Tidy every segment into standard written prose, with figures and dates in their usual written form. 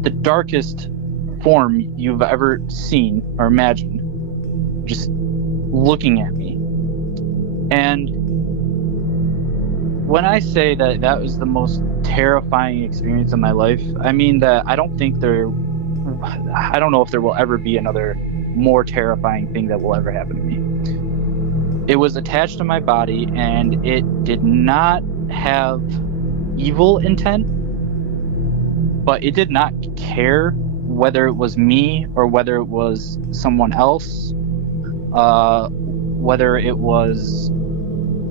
the darkest form you've ever seen or imagined, just looking at me. And when I say that that was the most terrifying experience of my life, I mean that I don't know if there will ever be another more terrifying thing that will ever happen to me. It was attached to my body, and it did not have evil intent, but it did not care whether it was me or whether it was someone else, whether it was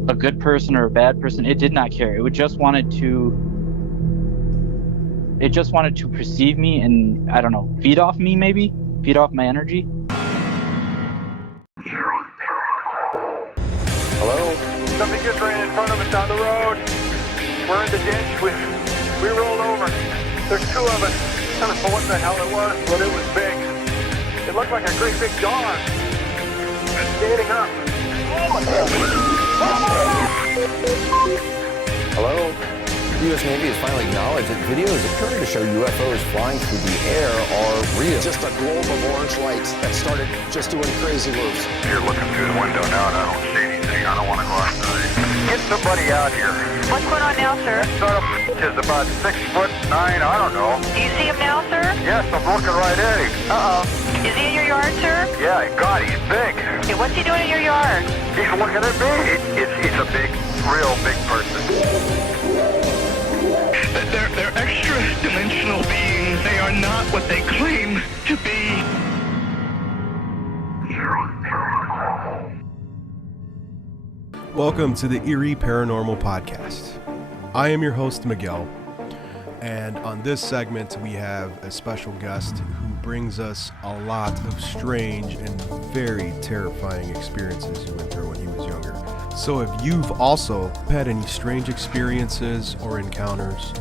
a good person or a bad person. It did not care. It just wanted to perceive me and, I don't know, feed off me, maybe feed off my energy. Hello? Something just ran in front of us down the road. We're in the ditch. We rolled over. There's two of us. I don't know what the hell it was, but it was big. It looked like a great big dog. Standing up. Hello? The U.S. Navy has finally acknowledged that videos occurring to show UFOs flying through the air are real. Just a globe of orange light that started just doing crazy moves. You're looking through the window now and I don't see anything. I don't want to go outside. Get somebody out here. What's going on now, sir? That son of is about 6'9", I don't know. Do you see him now, sir? Yes, I'm looking right at him. Uh-oh. Is he in your yard, sir? Yeah, God, he's big. Okay, what's he doing in your yard? He's looking at me. He's a big, real big person. They're extra-dimensional beings. They are not what they claim to be. Welcome to the EERIE Paranormal Podcast. I am your host, Miguel, and on this segment we have a special guest who brings us a lot of strange and very terrifying experiences he went through when he was younger. So if you've also had any strange experiences or encounters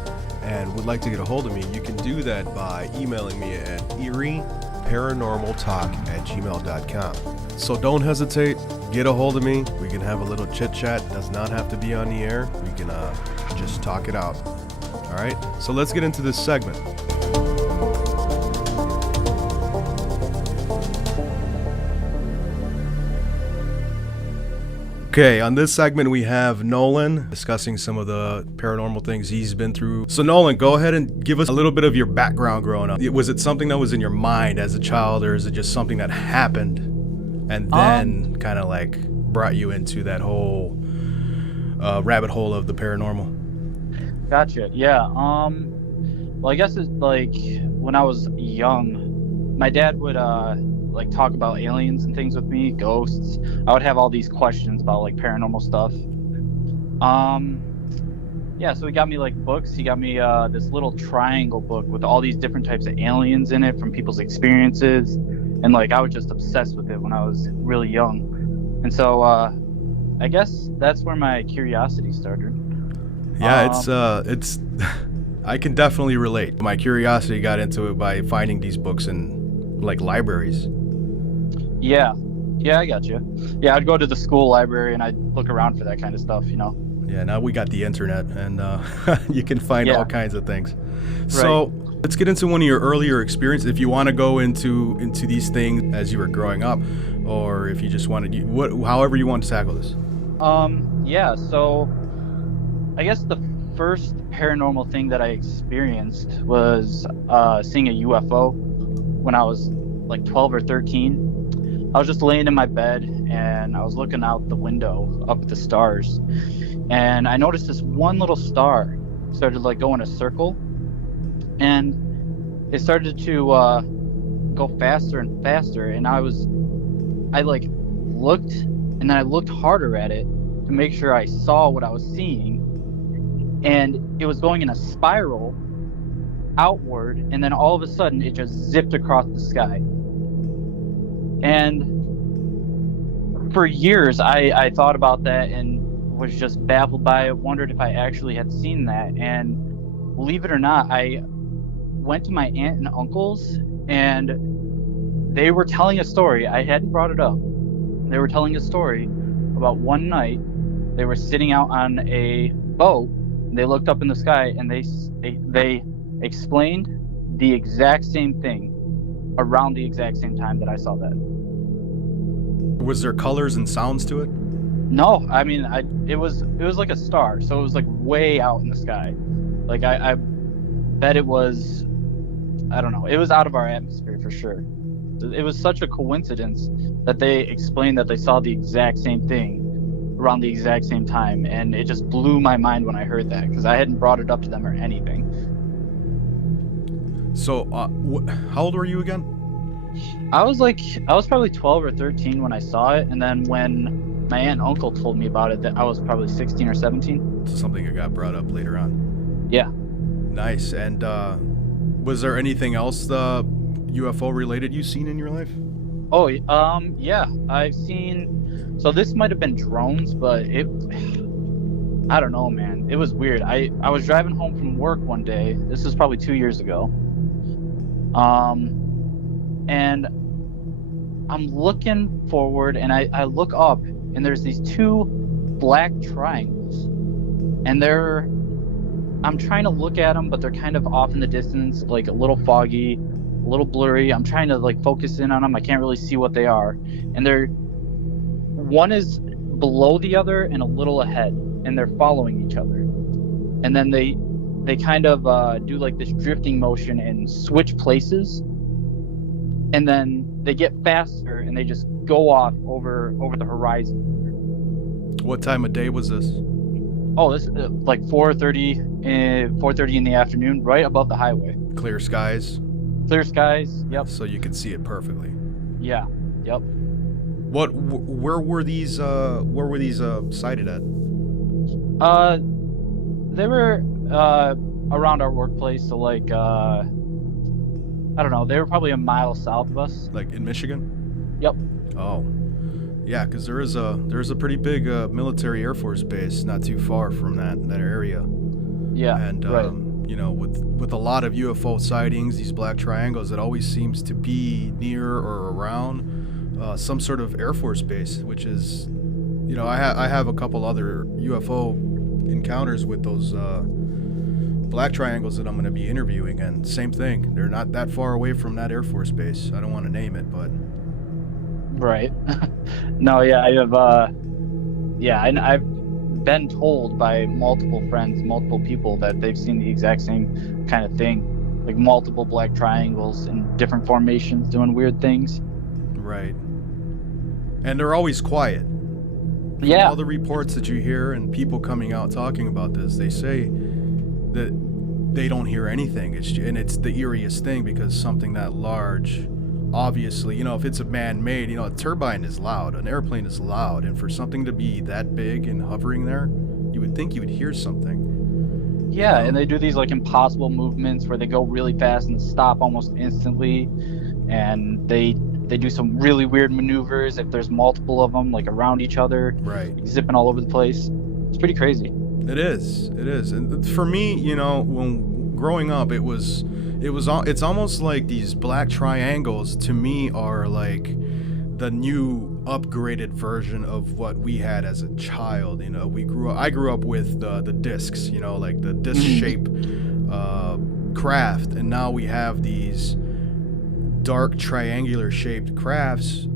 and would like to get a hold of me, you can do that by emailing me at EERIEParanormalTalk@gmail.com. So don't hesitate, get a hold of me. We can have a little chit chat. It does not have to be on the air. We can just talk it out. All right, so let's get into this segment. Okay, on this segment we have Nolan discussing some of the paranormal things he's been through. So Nolan, go ahead and give us a little bit of your background growing up. Was it something that was in your mind as a child, or is it just something that happened and then kind of like brought you into that whole rabbit hole of the paranormal? Gotcha. Yeah. Well, I guess it's like when I was young, my dad would like talk about aliens and things with me, ghosts. I would have all these questions about like paranormal stuff. Yeah, so he got me like books. He got me this little triangle book with all these different types of aliens in it from people's experiences, and like I was just obsessed with it when I was really young. And so I guess that's where my curiosity started. Yeah, it's I can definitely relate. My curiosity got into it by finding these books in like libraries. Yeah, I got you. Yeah, I'd go to the school library and I'd look around for that kind of stuff, you know. Yeah, now we got the internet and you can find all kinds of things. Right. So let's get into one of your earlier experiences. If you want to go into these things as you were growing up, or if you just wanted, however you want to tackle this. Yeah, so I guess the first paranormal thing that I experienced was seeing a UFO when I was like 12 or 13. I was just laying in my bed and I was looking out the window up at the stars, and I noticed this one little star started like go in a circle, and it started to go faster and faster, and I like looked, and then I looked harder at it to make sure I saw what I was seeing, and it was going in a spiral outward, and then all of a sudden it just zipped across the sky. And for years I thought about that and was just baffled by it, wondered if I actually had seen that. And believe it or not, I went to my aunt and uncles, and they were telling a story. I hadn't brought it up. They were telling a story about one night they were sitting out on a boat, and they looked up in the sky, and they explained the exact same thing around the exact same time that I saw that. Was there colors and sounds to it? No, I mean, it was like a star, so it was like way out in the sky. Like I bet it was, I don't know, it was out of our atmosphere for sure. It was such a coincidence that they explained that they saw the exact same thing around the exact same time, and it just blew my mind when I heard that, because I hadn't brought it up to them or anything. So, how old were you again? I was probably 12 or 13 when I saw it, and then when my aunt and uncle told me about it, that I was probably 16 or 17. Something that got brought up later on. Yeah. Nice. And was there anything else UFO related you've seen in your life? Oh, yeah, I've seen, so this might have been drones, but I don't know, man. It was weird. I was driving home from work one day. This was probably 2 years ago. And I'm looking forward, and I look up, and there's these two black triangles, and I'm trying to look at them, but they're kind of off in the distance, like a little foggy, a little blurry. I'm trying to like focus in on them. I can't really see what they are, and one is below the other and a little ahead, and they're following each other, and then they kind of do like this drifting motion and switch places, and then they get faster and they just go off over the horizon. What time of day was this? Oh, this like 4:30 in the afternoon, right above the highway. Clear skies. Clear skies. Yep. So you could see it perfectly. Yeah. Yep. Where were these sighted at? They were around our workplace, so like I don't know, they were probably a mile south of us. Like in Michigan? Yep. Oh, yeah, because there's a pretty big military Air Force base not too far from that area. Yeah. And right. you know, with a lot of UFO sightings, these black triangles, it always seems to be near or around some sort of Air Force base, which is, you know, I have a couple other UFO encounters with those black triangles that I'm going to be interviewing, and same thing. They're not that far away from that Air Force base. I don't want to name it, but right. No, yeah, I have and I've been told by multiple friends, multiple people, that they've seen the exact same kind of thing, like multiple black triangles in different formations doing weird things. Right. And they're always quiet. Yeah. All the reports that you hear and people coming out talking about this, they say that they don't hear anything. It's the eeriest thing, because something that large, obviously, you know, if it's a man-made, you know, a turbine is loud, an airplane is loud, and for something to be that big and hovering there, you would think you would hear something. Yeah, and they do these like impossible movements where they go really fast and stop almost instantly, and they do some really weird maneuvers if there's multiple of them, like around each other, right, zipping all over the place. It's pretty crazy. It is. And for me, you know, when growing up, it's almost like these black triangles to me are like the new upgraded version of what we had as a child. You know, I grew up with the discs, you know, like the disc shape craft, and now we have these dark triangular shaped crafts.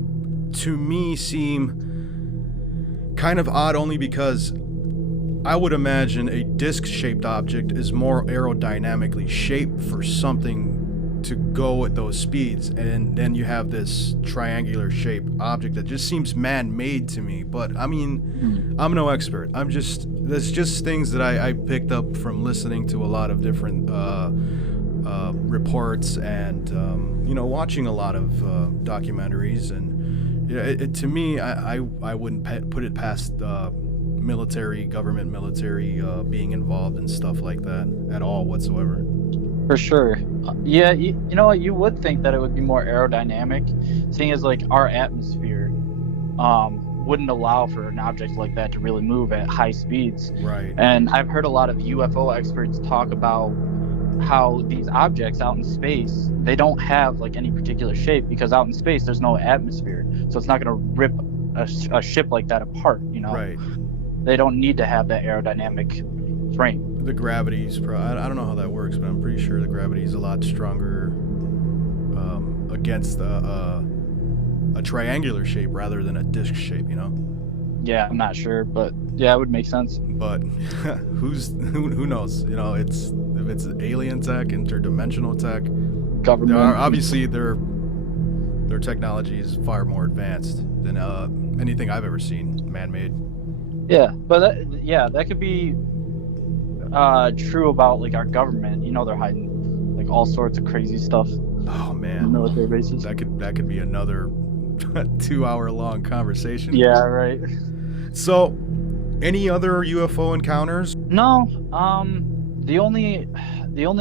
To me, seem kind of odd, only because I would imagine a disc-shaped object is more aerodynamically shaped for something to go at those speeds, and then you have this triangular-shaped object that just seems man-made to me. But I mean, I'm no expert. That's just things that I picked up from listening to a lot of different reports and you know, watching a lot of documentaries, and you know, to me, I wouldn't put it past government military being involved in stuff like that at all whatsoever. For sure. Yeah, you know what, you would think that it would be more aerodynamic, seeing as like our atmosphere wouldn't allow for an object like that to really move at high speeds. Right. And I've heard a lot of UFO experts talk about how these objects out in space, they don't have like any particular shape, because out in space there's no atmosphere, so it's not going to rip a ship like that apart, you know. Right. They don't need to have that aerodynamic frame. the gravity's I don't know how that works, but I'm pretty sure the gravity's a lot stronger against a triangular shape rather than a disc shape, you know? Yeah, I'm not sure, but yeah, it would make sense. But who knows? You know, if it's alien tech, interdimensional tech, Government. obviously their technology is far more advanced than anything I've ever seen man-made. Yeah, but that could be true about like our government. You know, they're hiding like all sorts of crazy stuff. Oh in man, military bases. that could be another 2-hour long conversation. Yeah, right. So, any other UFO encounters? No, the only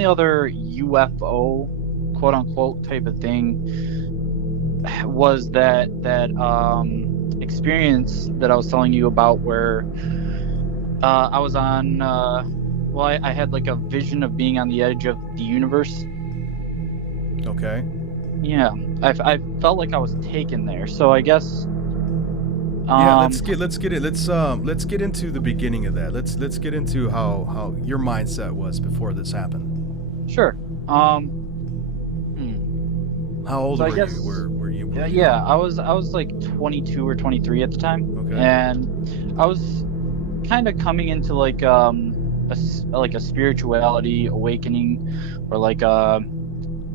other UFO quote unquote type of thing was that experience that I was telling you about where I was on I had like a vision of being on the edge of the universe. Okay. Yeah, I felt like I was taken there. So I guess Yeah, let's get into the beginning of that. Let's get into how your mindset was before this happened. Sure. How old So I were guess- you? Were you? Yeah, I was like 22 or 23 at the time. Okay. And I was kind of coming into like a spirituality awakening, or like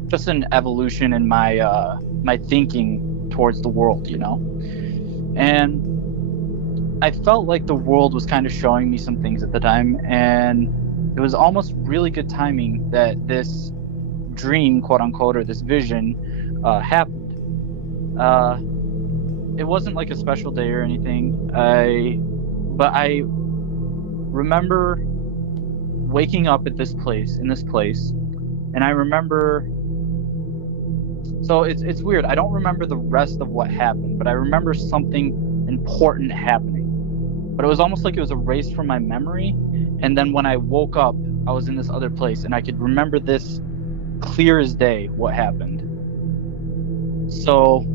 just an evolution in my my thinking towards the world, you know. And I felt like the world was kind of showing me some things at the time, and it was almost really good timing that this dream, quote unquote, or this vision happened. It wasn't like a special day or anything. But I remember waking up at this place, and I remember. So it's weird. I don't remember the rest of what happened, but I remember something important happening. But it was almost like it was erased from my memory. And then when I woke up, I was in this other place, and I could remember this clear as day what happened. So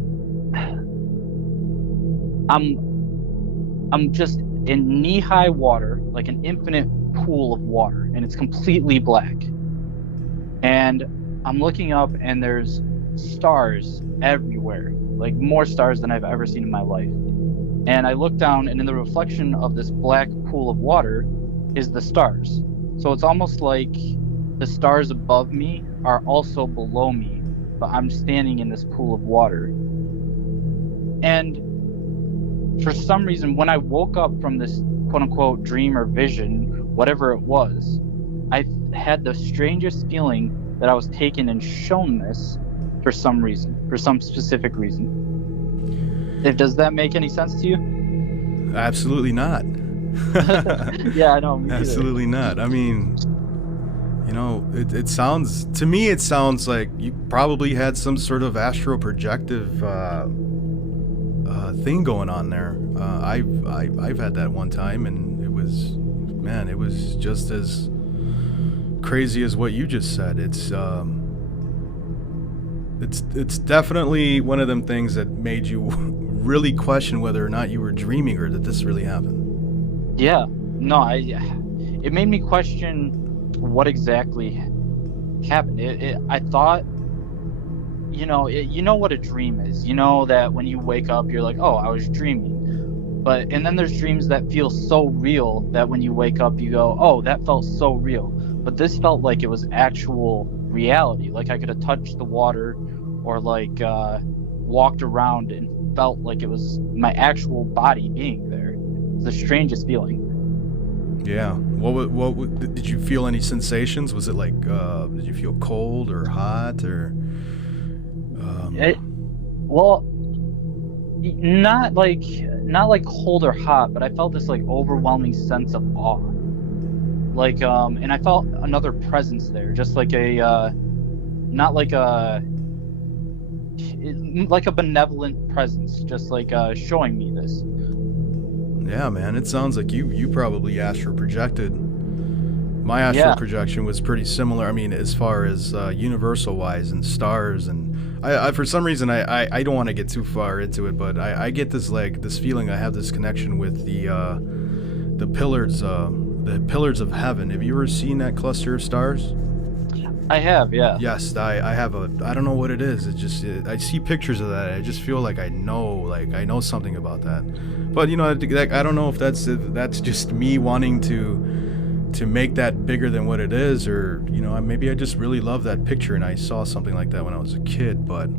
I'm just in knee-high water, like an infinite pool of water, and it's completely black. And I'm looking up, and there's stars everywhere, like more stars than I've ever seen in my life. And I look down, and in the reflection of this black pool of water is the stars. So it's almost like the stars above me are also below me, but I'm standing in this pool of water. And for some reason, when I woke up from this quote-unquote dream or vision, whatever it was, I had the strangest feeling that I was taken and shown this for some reason, for some specific reason. Does that make any sense to you? Absolutely not. Yeah, I know. Me too. Absolutely not. I mean, you know, it sounds like you probably had some sort of astral projective thing going on there. I've had that one time, and it was just as crazy as what you just said. It's definitely one of them things that made you really question whether or not you were dreaming or that this really happened. Yeah. No, it made me question what exactly happened. I thought, you know what a dream is. You know that when you wake up, you're like, oh, I was dreaming. And then there's dreams that feel so real that when you wake up, you go, oh, that felt so real. But this felt like it was actual reality. Like I could have touched the water, or like walked around and felt like it was my actual body being there. It's the strangest feeling. Yeah. What did you feel any sensations? Was it like did you feel cold or hot or? Not like cold or hot, but I felt this like overwhelming sense of awe. Like and I felt another presence there, just like not like like a benevolent presence, just like showing me this. Yeah, man, it sounds like you probably astral projected. My astral projection was pretty similar. I mean, as far as universal wise and stars, and I for some reason I don't want to get too far into it, but I get this feeling. I have this connection with the pillars the pillars of heaven. Have you ever seen that cluster of stars? I have, yeah. Yes, I have I don't know what it is. It's just I see pictures of that. I just feel like I know something about that. But you know, I don't know if that's just me wanting to make that bigger than what it is, or you know, maybe I just really love that picture and I saw something like that when I was a kid. But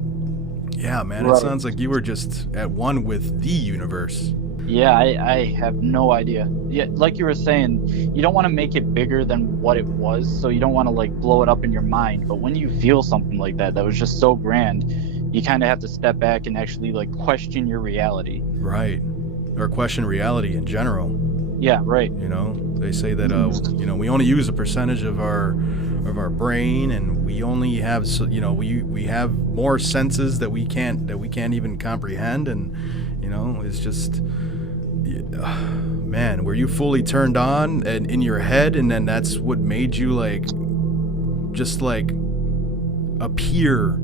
yeah, man, Right. It sounds like you were just at one with the universe. Yeah, I have no idea. Yeah, like you were saying, you don't want to make it bigger than what it was, so you don't want to like blow it up in your mind. But when you feel something like that was just so grand, you kind of have to step back and actually like question your reality. Right. Or question reality in general. Yeah, right. You know, they say that you know, we only use a percentage of our brain, and we only have you know, we have more senses that we can't even comprehend, and you know, it's just man, were you fully turned on and in your head, and then that's what made you like just like appear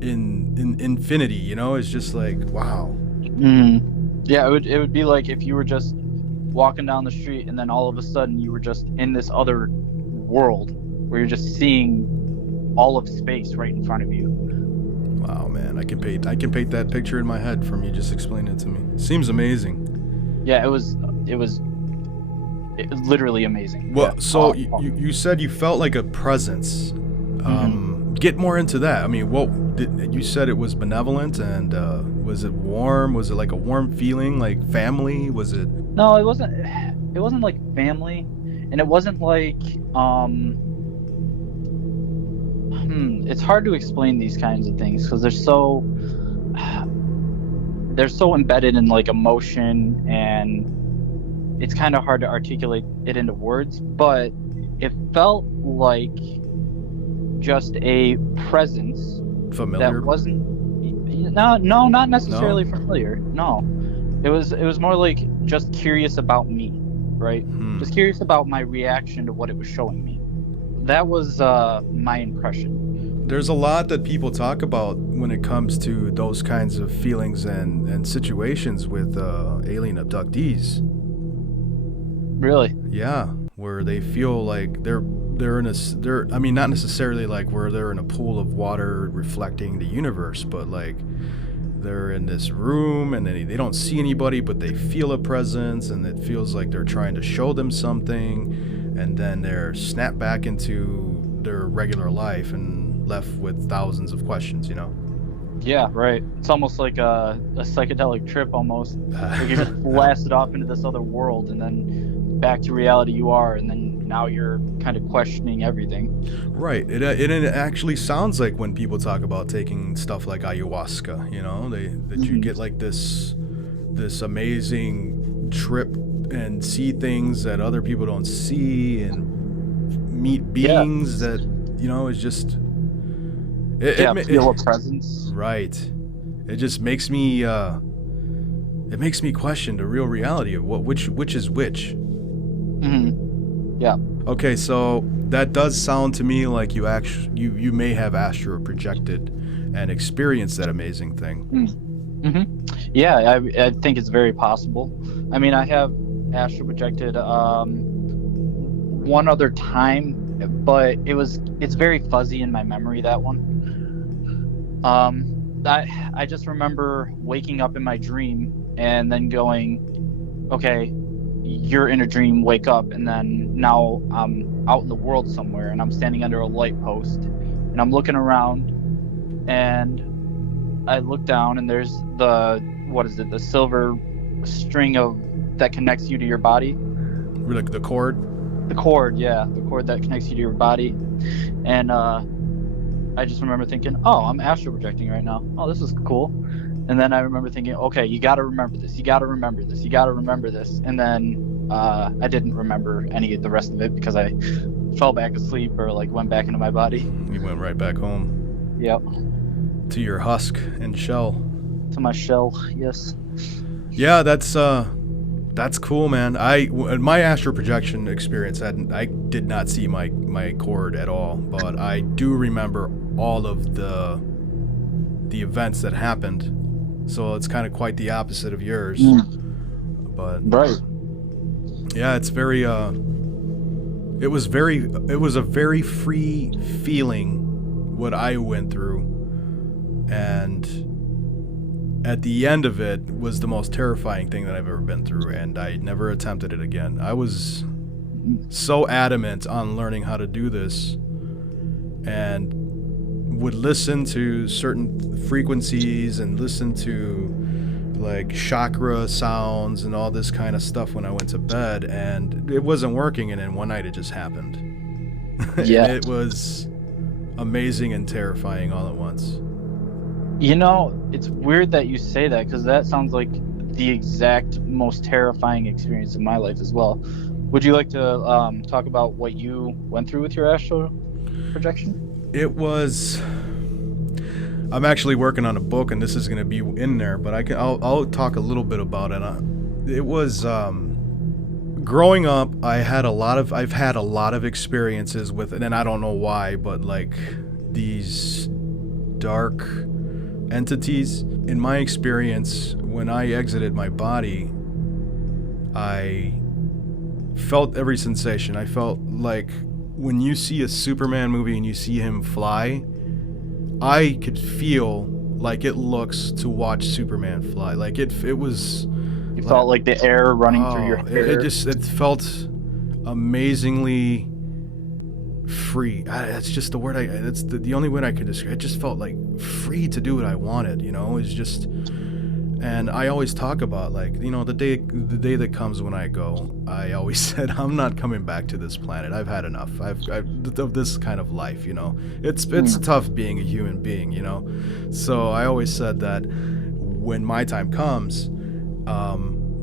in infinity, you know? It's just like, wow. Yeah, it would be like if you were just walking down the street and then all of a sudden you were just in this other world where you're just seeing all of space right in front of you. Wow, man, I can paint that picture in my head from you just explaining it to me. Seems amazing. Yeah, it was literally amazing. Well, Yeah. so you said you felt like a presence. Get more into that. I mean, you said it was benevolent, and was it warm? Was it like a warm feeling, like family? Was it? No, it wasn't. It wasn't like family, and it wasn't like It's hard to explain these kinds of things because they're so embedded in like emotion, and it's kind of hard to articulate it into words. But it felt like just a presence Familiar? that wasn't. No, not necessarily familiar. No, it was more like just curious about me, right? Just curious about my reaction to what it was showing me. That was my impression. There's a lot that people talk about when it comes to those kinds of feelings and situations with alien abductees. Really? Yeah, where they feel like they're I mean, not necessarily like where they're in a pool of water reflecting the universe, but like they're in this room and they don't see anybody, but they feel a presence, and it feels like they're trying to show them something, and then they're snapped back into their regular life and left with thousands of questions, you know? Yeah, right. It's almost like a psychedelic trip almost. Like you're just blasted off into this other world, and then back to reality you are, and then now you're kind of questioning everything. Right. It actually sounds like when people talk about taking stuff like ayahuasca, you know, that you get like this amazing trip and see things that other people don't see, and meet beings that, you know, is just feel a presence. Right. It just makes me question the real reality of which is which. Yeah. Okay, so that does sound to me like you may have astral projected and experienced that amazing thing. Yeah, I think it's very possible. I mean, I have astral projected one other time, but it's very fuzzy in my memory, that one. I just remember waking up in my dream and then going, okay, you're in a dream, wake up, and then now I'm out in the world somewhere, and I'm standing under a light post, and I'm looking around, and I look down, and there's the silver string that connects you to your body. Like the cord? The cord that connects you to your body. And I just remember thinking, oh, I'm astral projecting right now. Oh, this is cool. And then I remember thinking, okay, you got to remember this. You got to remember this. You got to remember this. And then I didn't remember any of the rest of it because I fell back asleep or like went back into my body. You went right back home. Yep. To your husk and shell. To my shell, yes. Yeah, that's cool, man. My astral projection experience, I did not see my cord at all, but I do remember all of the events that happened. So it's kind of quite the opposite of yours. But right. Yeah, it's very it was a very free feeling what I went through, and at the end of it was the most terrifying thing that I've ever been through, and I never attempted it again. I was so adamant on learning how to do this, and would listen to certain frequencies and listen to like chakra sounds and all this kind of stuff when I went to bed, and it wasn't working, and then one night it just happened. Yeah. And it was amazing and terrifying all at once. You know, it's weird that you say that, because that sounds like the exact most terrifying experience in my life as well. Would you like to talk about what you went through with your astral projection? It was... I'm actually working on a book, and this is going to be in there, but I'll talk a little bit about it. It was growing up. I've had a lot of experiences with it, and I don't know why, but like these dark entities. In my experience, when I exited my body, I felt every sensation. I felt like when you see a Superman movie and you see him fly, I could feel like it looks to watch Superman fly. Like it was. You felt like the air running through your hair. It felt amazingly free. That's just the word. That's the only word I could describe. It just felt like free to do what I wanted. You know, it's just. And I always talk about, like, you know, the day that comes when I go. I always said I'm not coming back to this planet. I've had enough. I've of this kind of life. You know, it's tough being a human being. You know, so I always said that when my time comes,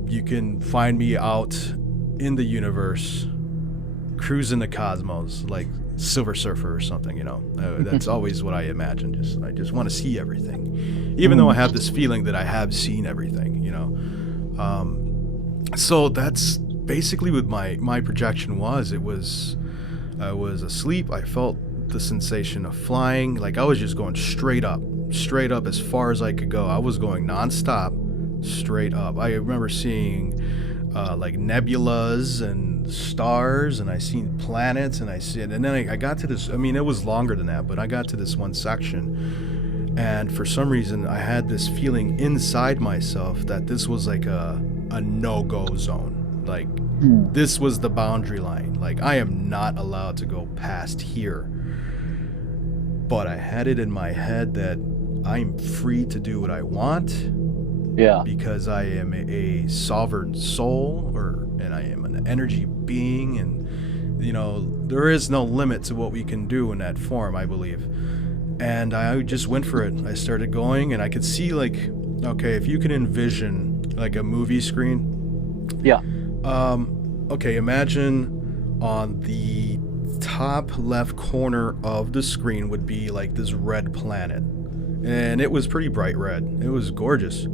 you can find me out in the universe, cruising the cosmos like Silver Surfer or something. You know, that's always what I imagine. I just want to see everything, even though I have this feeling that I have seen everything. You know, so that's basically what my projection was. I was asleep. I felt the sensation of flying. Like I was just going straight up as far as I could go. I was going nonstop, straight up. I remember seeing like nebulas and stars, and I seen planets, and then I got to this. I mean, it was longer than that, but I got to this one section, and for some reason I had this feeling inside myself that this was like a no-go zone. Like this was the boundary line. Like I am not allowed to go past here. But I had it in my head that I'm free to do what I want. Yeah. Because I am a sovereign soul, and I am an energy being, and you know, there is no limit to what we can do in that form, I believe. And I just went for it. I started going, and I could see, like, okay, if you can envision like a movie screen. Yeah. Okay, imagine on the top left corner of the screen would be like this red planet, and it was pretty bright red. It was gorgeous.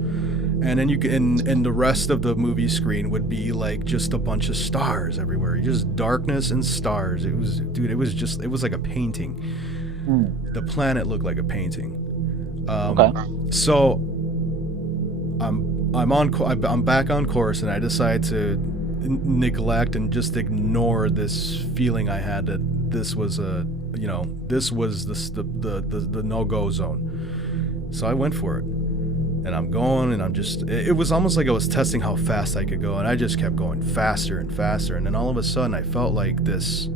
And then you can, and the rest of the movie screen would be like just a bunch of stars everywhere, just darkness and stars. It was like a painting. The planet looked like a painting. Okay. So I'm back on course, and I decide to neglect and just ignore this feeling I had that this was the no-go zone. So I went for it. And I'm going, and it was almost like I was testing how fast I could go, and I just kept going faster and faster, and then all of a sudden I felt like this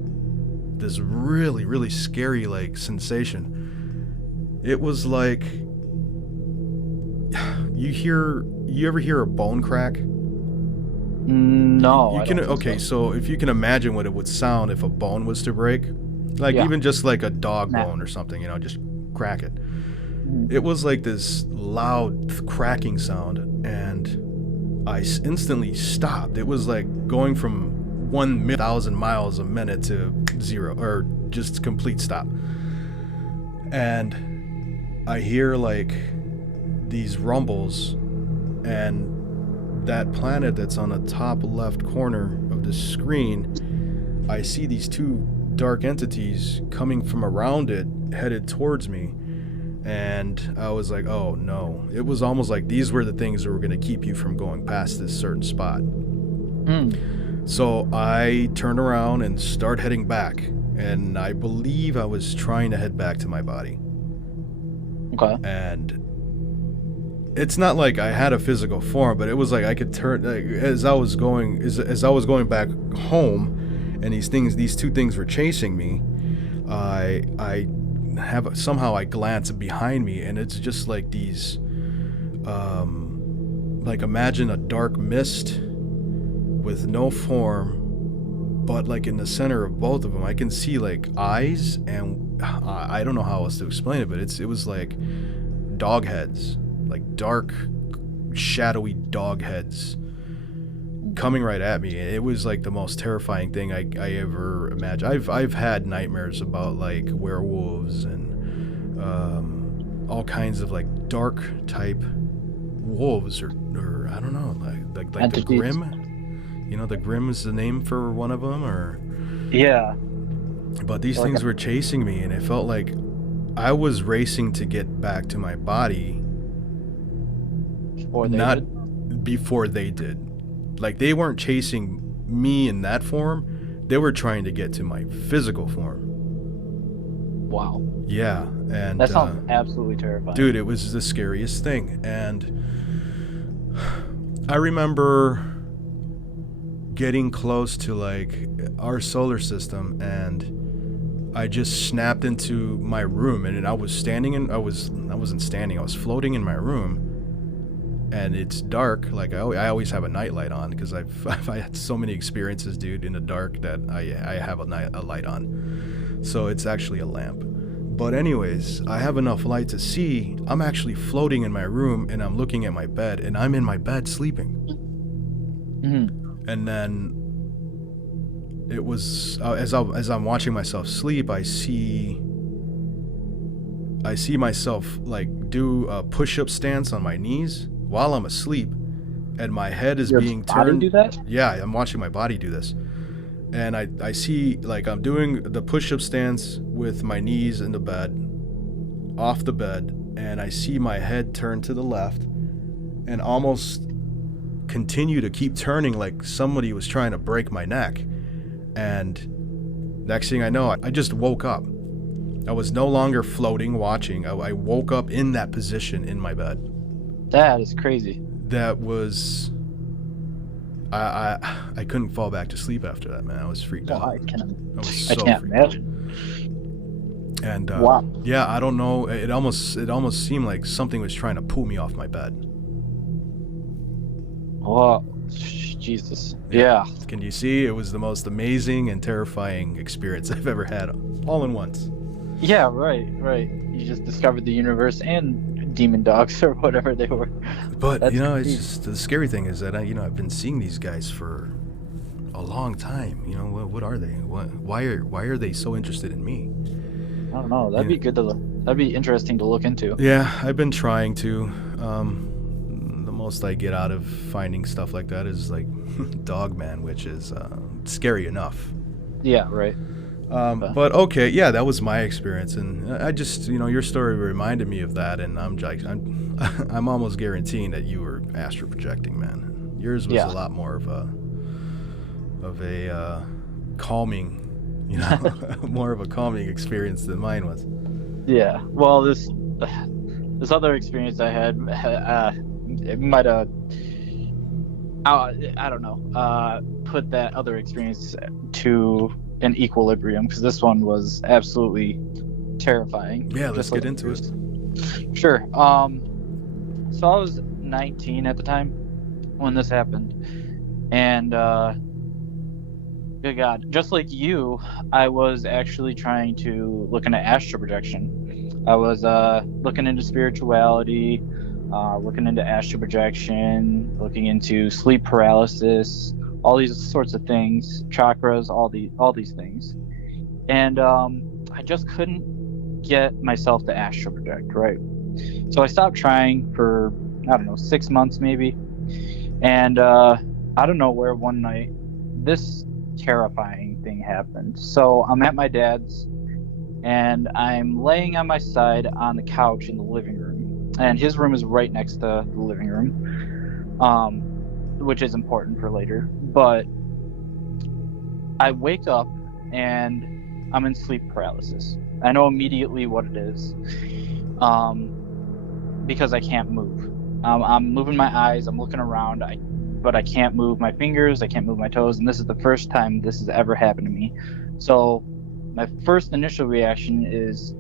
really, really scary, like, sensation. It was like, you ever hear a bone crack? No. So if you can imagine what it would sound if a bone was to break, like even just like a dog bone or something, you know, just crack it. It was like this loud cracking sound, and I instantly stopped. It was like going from 1,000 miles a minute to zero, or just complete stop. And I hear like these rumbles, and that planet that's on the top left corner of the screen, I see these two dark entities coming from around it, headed towards me. And I was like, oh no. It was almost like these were the things that were going to keep you from going past this certain spot. So I turn around and start heading back, and I believe I was trying to head back to my body. Okay. And it's not like I had a physical form, but it was like I could turn, like, as I was going back home, and these two things were chasing me. I somehow I glance behind me, and it's just like these, like, imagine a dark mist with no form, but like in the center of both of them, I can see like eyes, and I don't know how else to explain it, but it was like dog heads, like dark, shadowy dog heads coming right at me. It was like the most terrifying thing I ever imagined. I've had nightmares about like werewolves and all kinds of like dark type wolves, or I don't know, like the Entities. Grimm. You know, the Grimm is the name for one of them, or Yeah. but these things were chasing me, and it felt like I was racing to get back to my body. Before they did. Like, they weren't chasing me in that form. They were trying to get to my physical form. Wow. Yeah, and That sounds absolutely terrifying. dude, it was the scariest thing. And I remember getting close to like our solar system, and I just snapped into my room, and I was floating in my room, and it's dark. Like I always have a nightlight on, because I've had so many experiences, dude, in the dark, that I have a light on. So it's actually a lamp. But anyways, I have enough light to see. I'm actually floating in my room, and I'm looking at my bed, and I'm in my bed sleeping. Mm-hmm. And then it was as I'm watching myself sleep, I see myself like do a push-up stance on my knees while I'm asleep, and my head is being turned. Do that? Yeah, I'm watching my body do this, and I see like I'm doing the push-up stance with my knees in the bed, off the bed, and I see my head turn to the left, and almost continue to keep turning like somebody was trying to break my neck. And next thing I know, I just woke up. I was no longer floating, watching. I woke up in that position in my bed. That is crazy. That was... I couldn't fall back to sleep after that, man. I was freaked out. I so can't freaked imagine. out. And wow. Yeah, I don't know. It almost seemed like something was trying to pull me off my bed. Oh, Jesus. Yeah. Can you see? It was the most amazing and terrifying experience I've ever had, all in once. Yeah, right. You just discovered the universe and demon dogs, or whatever they were. But, That's it's crazy. just, the scary thing is that, I've been seeing these guys for a long time. What are they? Why are they so interested in me? I don't know. That'd be good to look. That'd be interesting to look into. Yeah, I've been trying to. The most I get out of finding stuff like that is like Dogman, which is scary enough. Yeah, right. But okay, yeah, that was my experience, and I just, your story reminded me of that, and I'm almost guaranteeing that you were astral projecting, man. Yours was a lot more of a calming, more of a calming experience than mine was. Yeah. Well, this other experience I had, it might have, I don't know, put that other experience to an equilibrium, because this one was absolutely terrifying. Yeah, let's get into it. Sure. So I was 19 at the time when this happened, and good God, just like you, I was actually trying to look into astral projection. I was looking into spirituality, looking into astral projection, looking into sleep paralysis, all these sorts of things, chakras, all these things, and I just couldn't get myself to astral project, right? So I stopped trying for, I don't know, 6 months maybe, and I don't know where one night this terrifying thing happened. So I'm at my dad's, and I'm laying on my side on the couch in the living room, and his room is right next to the living room, which is important for later. But I wake up and I'm in sleep paralysis. I know immediately what it is, because I can't move. I'm moving my eyes, I'm looking around, but I can't move my fingers, I can't move my toes, and this is the first time this has ever happened to me. So my first initial reaction is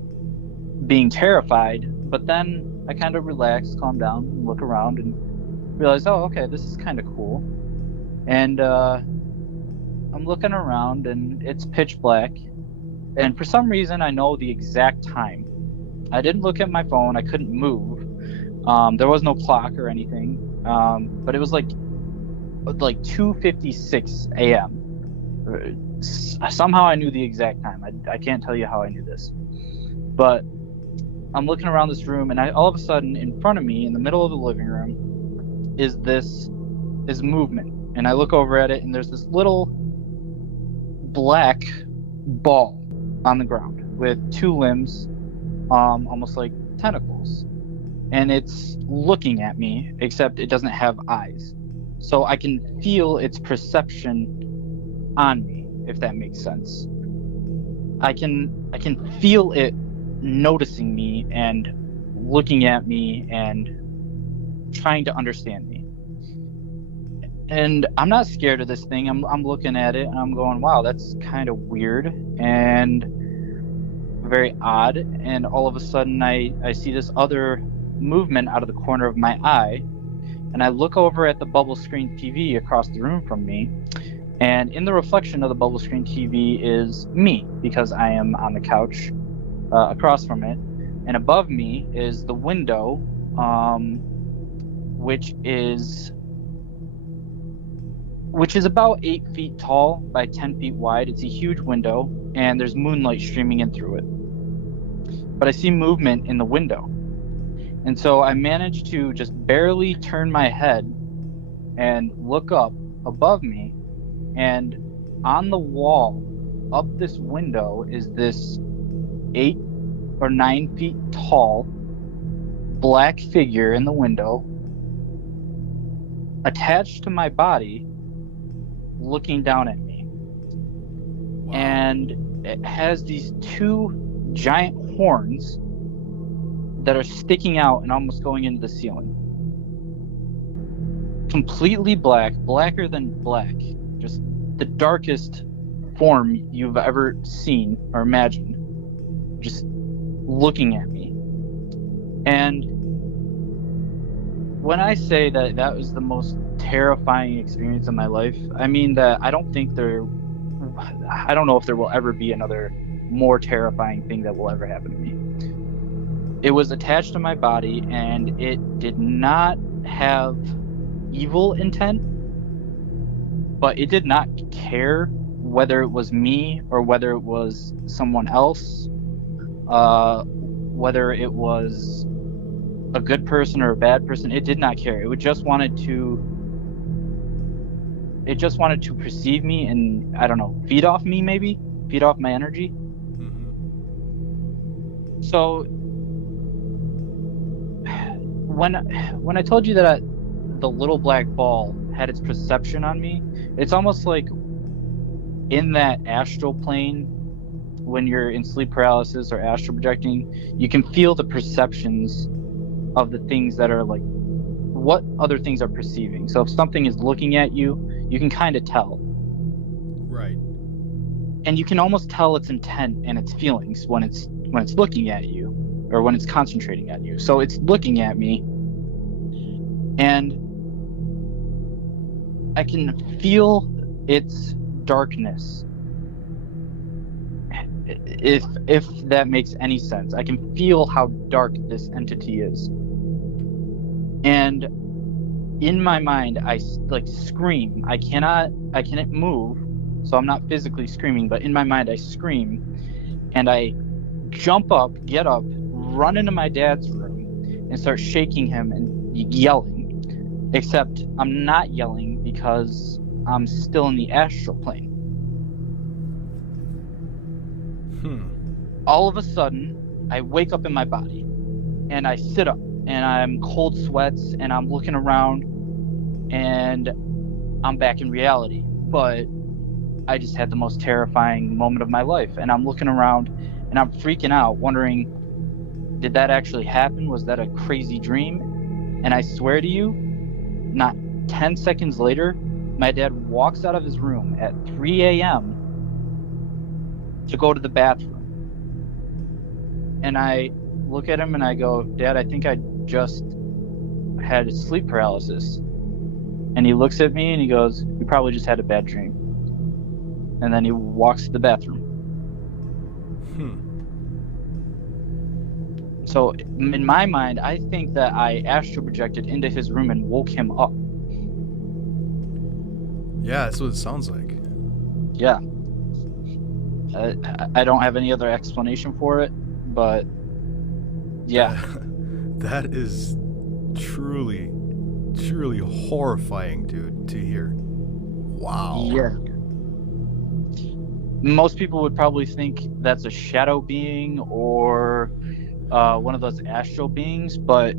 being terrified, but then I kind of relax, calm down, look around, and realize, oh, okay, this is kind of cool. And I'm looking around, and it's pitch black. And for some reason, I know the exact time. I didn't look at my phone. I couldn't move. There was no clock or anything. But it was like 2:56 a.m. Somehow I knew the exact time. I can't tell you how I knew this. But I'm looking around this room, and all of a sudden, in front of me, in the middle of the living room, is movement. And I look over at it, and there's this little black ball on the ground with two limbs, almost like tentacles. And it's looking at me, except it doesn't have eyes. So I can feel its perception on me, if that makes sense. I can feel it noticing me and looking at me and trying to understand me. And I'm not scared of this thing. I'm looking at it and I'm going, wow, that's kind of weird and very odd. And all of a sudden I see this other movement out of the corner of my eye, and I look over at the bubble screen TV across the room from me, and in the reflection of the bubble screen TV is me, because I am on the couch across from it, and above me is the window, which is about 8 feet tall by 10 feet wide. It's a huge window, and there's moonlight streaming in through it. But I see movement in the window. And so I managed to just barely turn my head and look up above me, and on the wall up this window is this 8 or 9 feet tall black figure in the window, attached to my body, looking down at me. Wow. And it has these two giant horns that are sticking out and almost going into the ceiling. Completely black, blacker than black. Just the darkest form you've ever seen or imagined. Just looking at me. And when I say that that was the most terrifying experience of my life, I mean that I don't know if there will ever be another more terrifying thing that will ever happen to me. It was attached to my body, and it did not have evil intent, but it did not care whether it was me or whether it was someone else, whether it was a good person or a bad person. It did not care. It just wanted to perceive me and, I don't know, feed off me, maybe feed off my energy. Mm-hmm. So when I told you that the little black ball had its perception on me, it's almost like in that astral plane, when you're in sleep paralysis or astral projecting, you can feel the perceptions of the things that are like what other things are perceiving. So if something is looking at you, you can kind of tell. Right. And you can almost tell its intent and its feelings when it's looking at you, or when it's concentrating on you. So it's looking at me, and I can feel its darkness. If that makes any sense. I can feel how dark this entity is. And in my mind, I like scream. I cannot move, so I'm not physically screaming, but in my mind I scream, and I jump up, get up, run into my dad's room, and start shaking him and yelling. Except I'm not yelling because I'm still in the astral plane. All of a sudden, I wake up in my body, and I sit up, and I'm cold sweats, and I'm looking around, and I'm back in reality. But I just had the most terrifying moment of my life. And I'm looking around and I'm freaking out, wondering, did that actually happen? Was that a crazy dream? And I swear to you, not 10 seconds later, my dad walks out of his room at 3 a.m. to go to the bathroom. And I look at him and I go, Dad, I think I just had sleep paralysis. And he looks at me and he goes, you probably just had a bad dream. And then he walks to the bathroom. So in my mind, I think that I astral projected into his room and woke him up. Yeah, that's what it sounds like. Yeah. I don't have any other explanation for it, but yeah. That is truly, truly horrifying, dude, to hear. Wow. Yeah. Most people would probably think that's a shadow being or one of those astral beings, but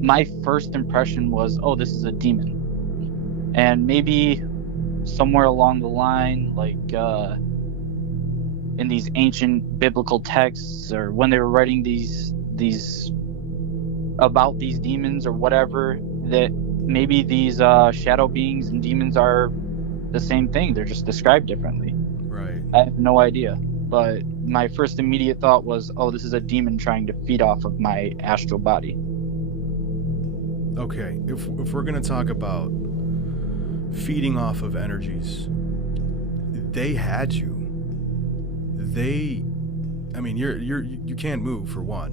my first impression was, oh, this is a demon. And maybe somewhere along the line, like in these ancient biblical texts, or when they were writing these about these demons or whatever, that maybe these shadow beings and demons are the same thing. They're just described differently. Right. I have no idea. But my first immediate thought was, oh, this is a demon trying to feed off of my astral body. Okay, if we're gonna talk about feeding off of energies, they had you. I mean, you can't move, for one,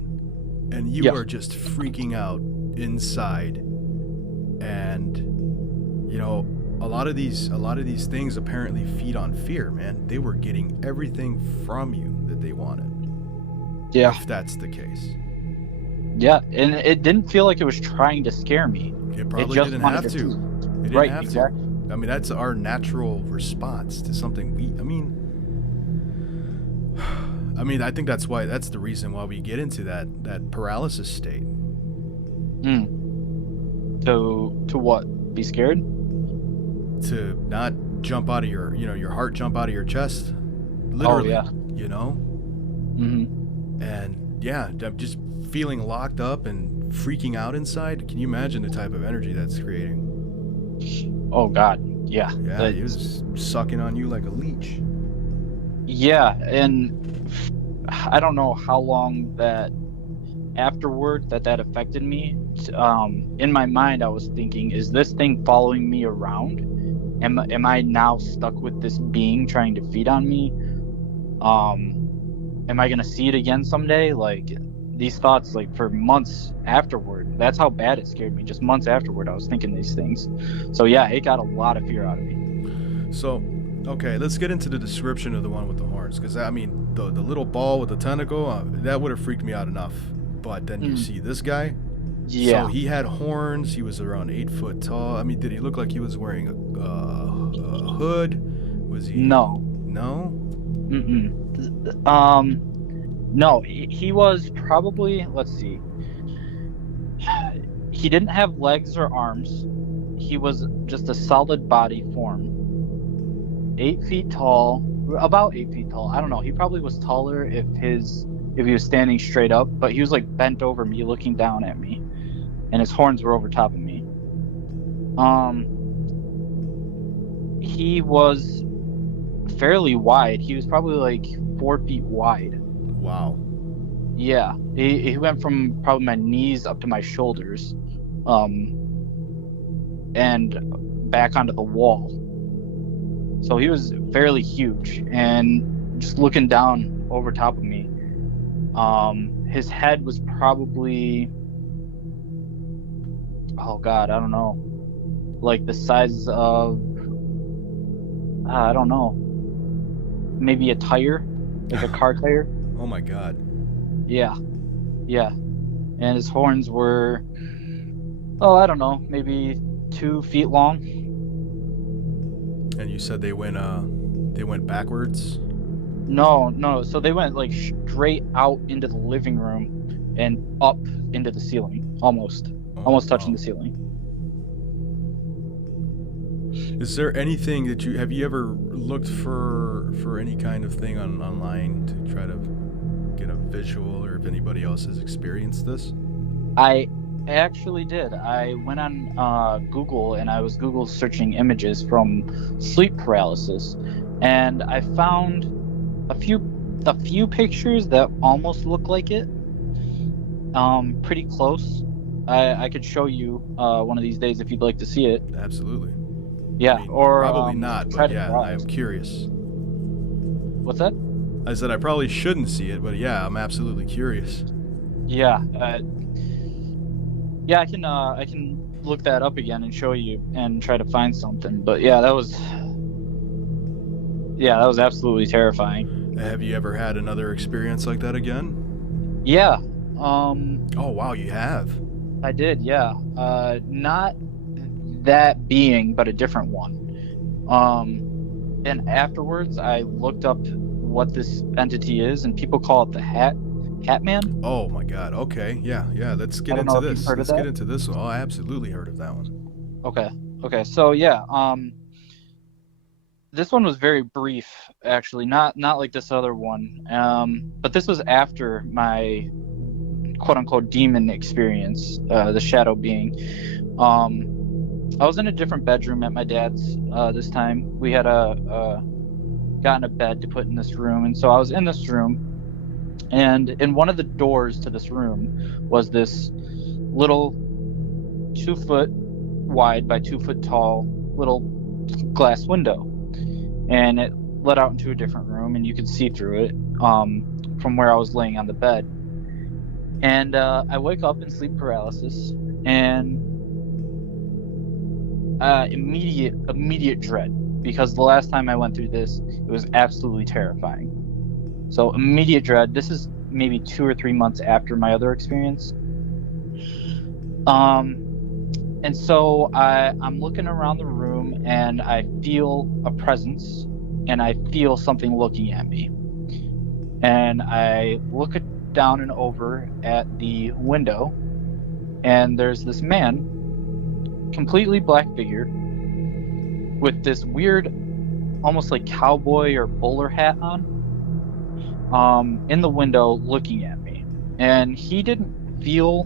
and you Yeah. are just freaking out inside, and you know, a lot of these things apparently feed on fear, man. They were getting everything from you that they wanted. Yeah. If that's the case. Yeah, and it didn't feel like it was trying to scare me. It probably just didn't wanted have to. It didn't Right, have exactly. to. I mean, that's our natural response to something I think that's the reason why we get into that paralysis state. To what? Be scared? To not jump out of your heart jump out of your chest. Literally. Oh, yeah. You know? Mm-hmm. And yeah, just feeling locked up and freaking out inside. Can you imagine the type of energy that's creating? Oh, God. Yeah. Yeah, it was sucking on you like a leech. Yeah, and I don't know how long that afterward that affected me. In my mind, I was thinking, is this thing following me around? Am I now stuck with this being trying to feed on me? Am I gonna see it again someday? Like, these thoughts, like, for months afterward. That's how bad it scared me. Just months afterward, I was thinking these things. So yeah, it got a lot of fear out of me. So, okay, let's get into the description of the one with the horns, because I mean, the little ball with the tentacle, that would have freaked me out enough. But then you see this guy. Yeah. So he had horns. He was around 8 foot tall. I mean, did he look like he was wearing a hood? Was he? No. No. No. He was probably. Let's see. He didn't have legs or arms. He was just a solid body form. 8 feet tall. About 8 feet tall. I don't know. He probably was taller if he was standing straight up, but he was like bent over me, looking down at me, and his horns were over top of me. He was fairly wide. He was probably like 4 feet wide. Wow. Yeah, he went from probably my knees up to my shoulders, and back onto the wall. So he was fairly huge, and just looking down over top of me, his head was probably, oh God, I don't know, like the size of, I don't know, maybe a tire, like a car tire. Oh my God. Yeah. And his horns were, oh, I don't know, maybe 2 feet long. And you said they went backwards? No. So they went like straight out into the living room and up into the ceiling, almost touching the ceiling. Is there anything that have you ever looked for any kind of thing online to try to get a visual, or if anybody else has experienced this? I actually did. I went on Google and I was Google searching images from sleep paralysis, and I found a few pictures that almost look like it. Pretty close. I could show you one of these days if you'd like to see it. Absolutely. Yeah, I mean, or probably not, try but to yeah, draw I am it. curious. What's that? I said I probably shouldn't see it, but yeah, I'm absolutely curious. Yeah, yeah, I can look that up again and show you and try to find something. But yeah, that was absolutely terrifying. Have you ever had another experience like that again? Yeah, Oh wow, you have. I did. Yeah, not that being, but a different one. And afterwards, I looked up what this entity is, and people call it the Hat Man. Oh my god. Okay. Yeah. Let's I get don't into know if you've this. heard of Let's get that. into this one. Oh, I absolutely heard of that one. Okay. So yeah, this one was very brief, actually, not like this other one. But this was after my quote unquote demon experience, the shadow being. I was in a different bedroom at my dad's this time. We had gotten a bed to put in this room, and so I was in this room, and in one of the doors to this room was this little 2 foot wide by 2 foot tall little glass window, and it led out into a different room, and you could see through it from where I was laying on the bed. And I wake up in sleep paralysis, and immediate dread, because the last time I went through this, it was absolutely terrifying. So immediate dread. This is maybe 2 or 3 months after my other experience. And so I'm looking around the room, and I feel a presence, and I feel something looking at me. And I look down and over at the window, and there's this man, completely black figure, with this weird, almost like cowboy or bowler hat on, in the window looking at me. And he didn't feel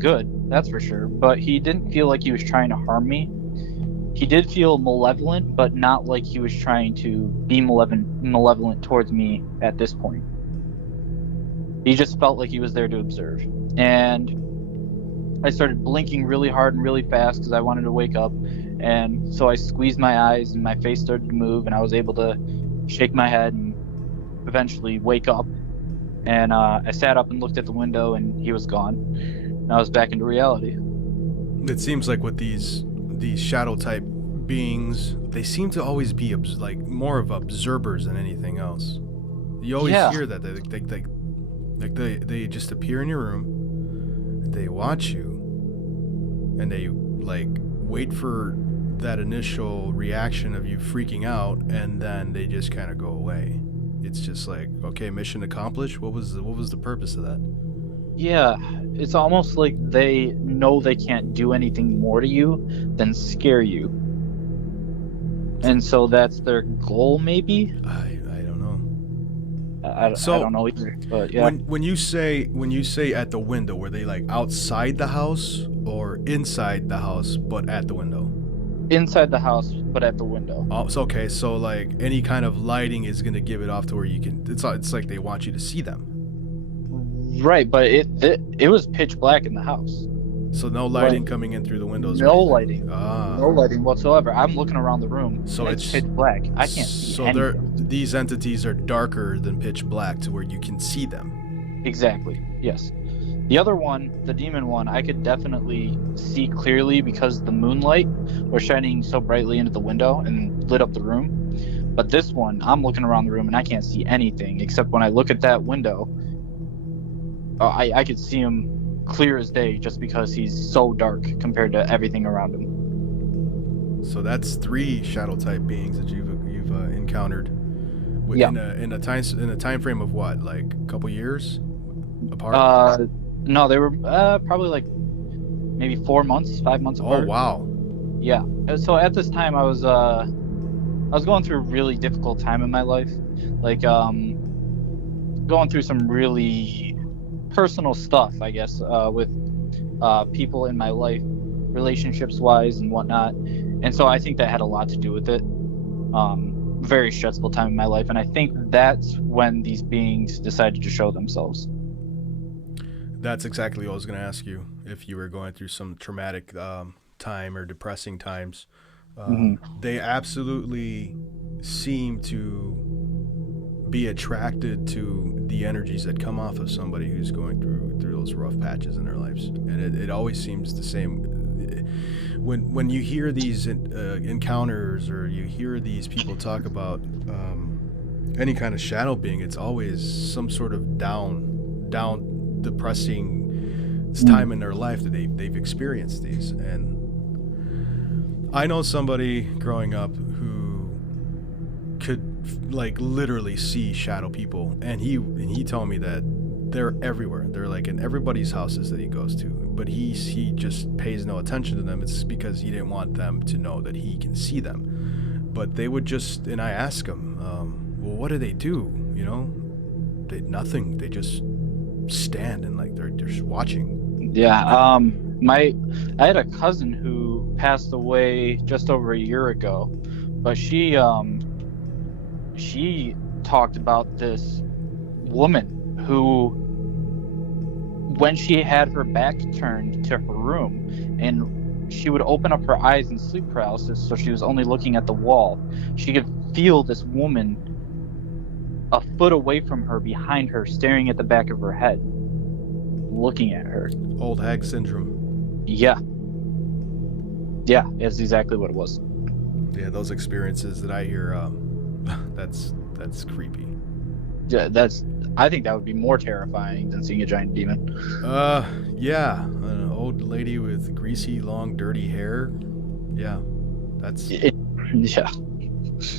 good, that's for sure, but he didn't feel like he was trying to harm me. He did feel malevolent, but not like he was trying to be malevolent towards me at this point. He just felt like he was there to observe. And I started blinking really hard and really fast because I wanted to wake up. And so I squeezed my eyes, and my face started to move, and I was able to shake my head and eventually wake up. And I sat up and looked at the window, and he was gone. And I was back into reality. It seems like with these shadow type beings, they seem to always be like more of observers than anything else. You always hear that they just appear in your room, they watch you, and they like wait for that initial reaction of you freaking out, and then they just kind of go away. It's just like, okay, mission accomplished. What was the purpose of that? Yeah, it's almost like they know they can't do anything more to you than scare you. And so that's their goal, maybe? I don't know. I don't know either, but yeah. When you say at the window, were they like outside the house or inside the house but at the window? Inside the house, but at the window. Oh, so okay, so like any kind of lighting is gonna give it off to where you can. It's like they want you to see them. Right, but it was pitch black in the house. So no lighting coming in through the windows. No or lighting. Ah. No lighting whatsoever. I'm looking around the room. So it's pitch black. I can't see So anything. these entities are darker than pitch black to where you can see them. Exactly. Yes. The other one, the demon one, I could definitely see clearly because the moonlight was shining so brightly into the window and lit up the room. But this one, I'm looking around the room and I can't see anything except when I look at that window. I could see him clear as day just because he's so dark compared to everything around him. So that's 3 shadow type beings that you've encountered within in a time frame of what, like a couple years apart? No, they were probably like maybe 4 months, 5 months Oh, apart. wow. Yeah. So at this time, I was going through a really difficult time in my life, like going through some really personal stuff, I guess, with people in my life, relationships wise and whatnot. And so I think that had a lot to do with it. Very stressful time in my life, and I think that's when these beings decided to show themselves. That's exactly what I was going to ask you. If you were going through some traumatic time or depressing times, they absolutely seem to be attracted to the energies that come off of somebody who's going through those rough patches in their lives, and it always seems the same. When you hear these encounters, or you hear these people talk about any kind of shadow being, it's always some sort of down, depressing time in their life that they've experienced these. And I know somebody growing up who could like literally see shadow people, and he told me that they're everywhere. They're like in everybody's houses that he goes to, but he just pays no attention to them. It's because he didn't want them to know that he can see them. But they would just, and I ask him, well, what do they do? You know, nothing. They just stand and like they're just watching. Yeah. I had a cousin who passed away just over a year ago, but she talked about this woman who, when she had her back turned to her room and she would open up her eyes in sleep paralysis, so she was only looking at the wall, she could feel this woman a foot away from her, behind her, staring at the back of her head, looking at her. Old hag syndrome. Yeah, it's exactly what it was. Yeah, those experiences that I hear, that's creepy. Yeah, I think that would be more terrifying than seeing a giant demon. Yeah, an old lady with greasy, long, dirty hair. Yeah, that's. Yeah.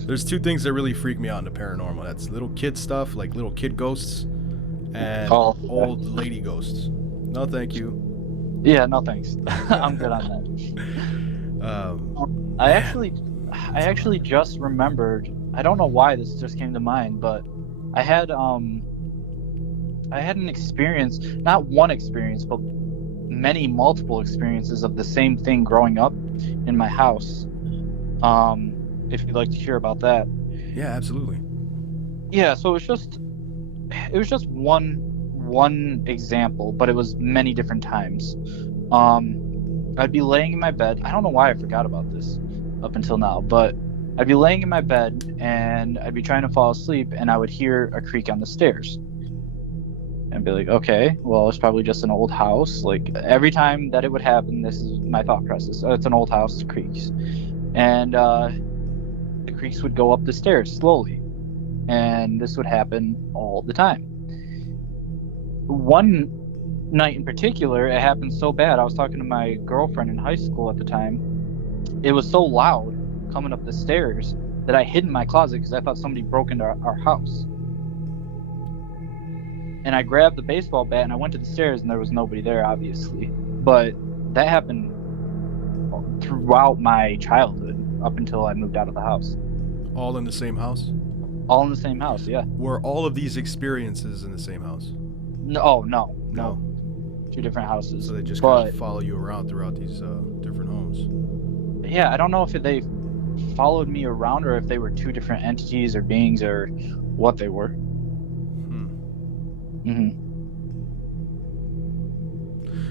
There's two things that really freak me out in the paranormal. That's little kid stuff, like little kid ghosts, and old lady ghosts. No, thank you. Yeah, no thanks. I'm good on that. I actually just remembered. I don't know why this just came to mind, but I had an experience, not one experience, but multiple experiences of the same thing growing up in my house. If you'd like to hear about that. Yeah, absolutely. Yeah, so it was just one example, but it was many different times. I'd be laying in my bed. I don't know why I forgot about this up until now, but I'd be laying in my bed and I'd be trying to fall asleep, and I would hear a creak on the stairs. And I'd be like, okay, well, it's probably just an old house. Like, every time that it would happen, this is my thought process. Oh, it's an old house, it creaks. And the creaks would go up the stairs slowly. And this would happen all the time. One night in particular, it happened so bad. I was talking to my girlfriend in high school at the time. It was so loud coming up the stairs that I hid in my closet because I thought somebody broke into our house. And I grabbed the baseball bat and I went to the stairs, and there was nobody there, obviously. But that happened throughout my childhood up until I moved out of the house. All in the same house? All in the same house, yeah. Were all of these experiences in the same house? No. Two different houses. So they just kind of follow you around throughout these different homes. Yeah, I don't know if they followed me around or if they were two different entities or beings or what they were.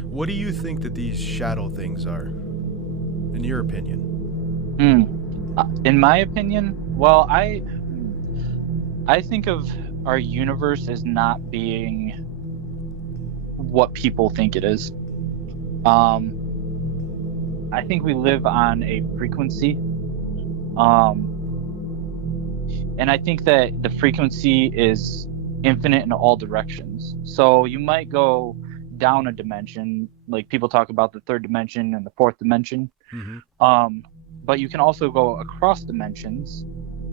What do you think that these shadow things are, in your opinion? In my opinion, well, I think of our universe as not being what people think it is. I think we live on a frequency. And I think that the frequency is infinite in all directions. So you might go down a dimension, like people talk about the third dimension and the fourth dimension. But you can also go across dimensions,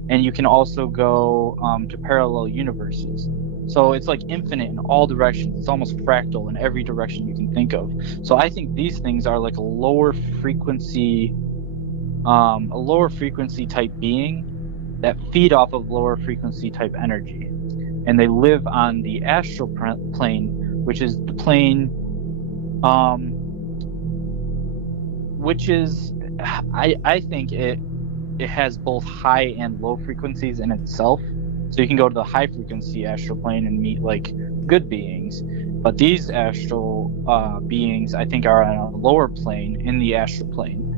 and you can also go to parallel universes. So it's like infinite in all directions. It's almost fractal in every direction you can think of. So I think these things are like a lower frequency type being that feed off of lower frequency type energy, and they live on the astral plane, which is the plane, which is, I think it has both high and low frequencies in itself. So you can go to the high frequency astral plane and meet like good beings, but these astral beings I think are on a lower plane in the astral plane.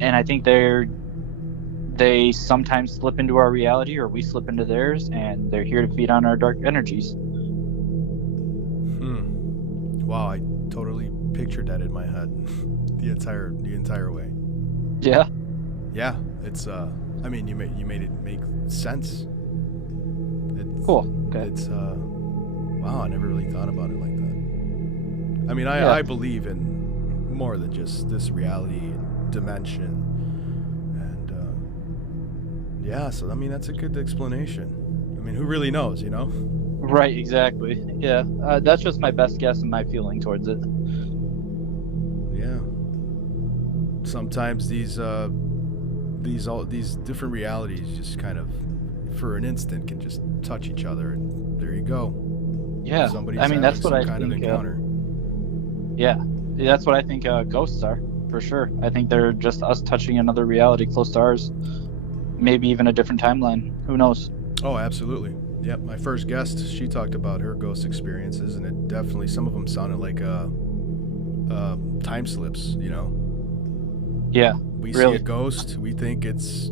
And I think they sometimes slip into our reality, or we slip into theirs, and they're here to feed on our dark energies. Wow, I totally pictured that in my head the entire way. Yeah. Yeah, it's I mean, you made it make sense. Cool. Okay. It's wow, I never really thought about it like that. I mean, I believe in more than just this reality and dimension. Yeah, so I mean, that's a good explanation. I mean, who really knows, you know? Right, exactly. Yeah, that's just my best guess and my feeling towards it. Yeah. Sometimes these different realities just kind of, for an instant, can just touch each other, and there you go. Yeah, Somebody's I mean, that's what some I kind think. of encounter. Yeah, that's what I think ghosts are, for sure. I think they're just us touching another reality close to ours. Maybe even a different timeline. Who knows? Oh, absolutely. Yep, my first guest, she talked about her ghost experiences, and it definitely, some of them sounded like time slips, you know? Yeah, We really. see a ghost, we think it's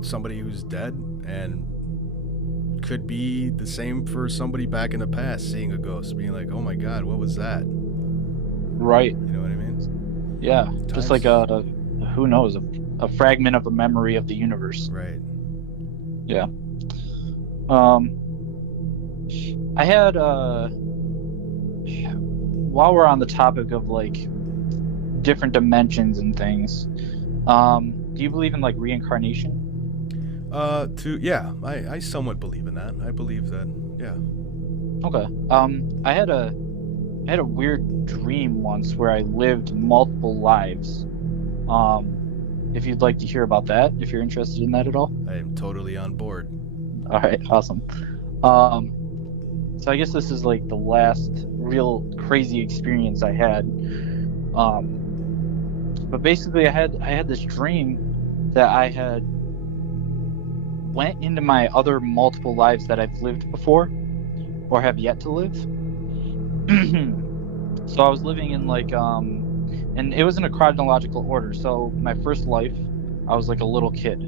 somebody who's dead, and could be the same for somebody back in the past seeing a ghost, being like, oh my god, what was that? Right. You know what I mean? Yeah, just like who knows, a fragment of a memory of the universe. Right. Yeah. I had while we're on the topic of like different dimensions and things, do you believe in like reincarnation? Yeah, I somewhat believe in that. I believe that, yeah. Okay. I had a weird dream once where I lived multiple lives. If you'd like to hear about that, if you're interested in that at all. I am totally on board. All right, awesome. So I guess this is like the last real crazy experience I had. But basically I had this dream that I had went into my other multiple lives that I've lived before or have yet to live. So I was living in like and it was in a chronological order. So my first life, I was like a little kid,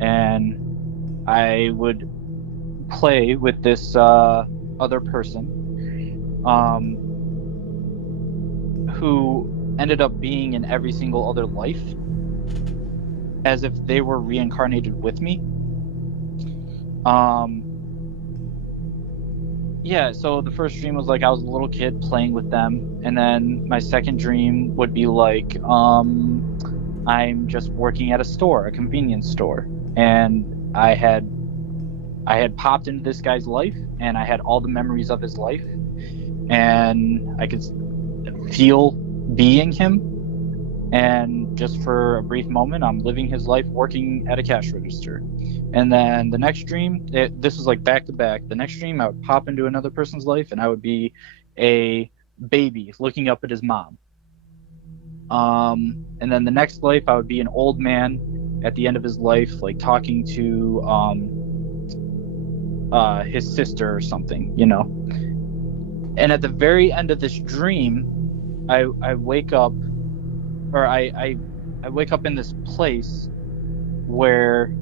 and I would play with this other person who ended up being in every single other life as if they were reincarnated with me. Yeah, so the first dream was like I was a little kid playing with them, and then my second dream would be like I'm just working at a store, a convenience store, and I had popped into this guy's life, and I had all the memories of his life, and I could feel being him, and just for a brief moment I'm living his life working at a cash register. And then the next dream, this was like back to back. The next dream, I would pop into another person's life, and I would be a baby looking up at his mom. And then the next life, I would be an old man at the end of his life, like talking to his sister or something, you know. And at the very end of this dream, I wake up, or I wake up in this place where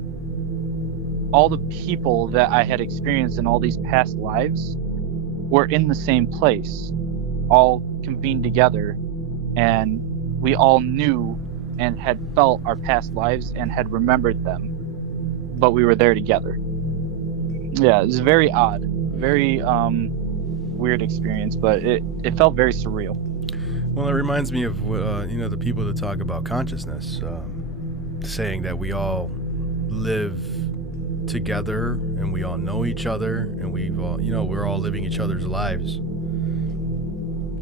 all the people that I had experienced in all these past lives were in the same place, all convened together, and we all knew and had felt our past lives and had remembered them, but we were there together. Yeah, it was very odd, very weird experience, but it felt very surreal. Well, it reminds me of the people that talk about consciousness, saying that we all live together and we all know each other and we've all, we're all living each other's lives.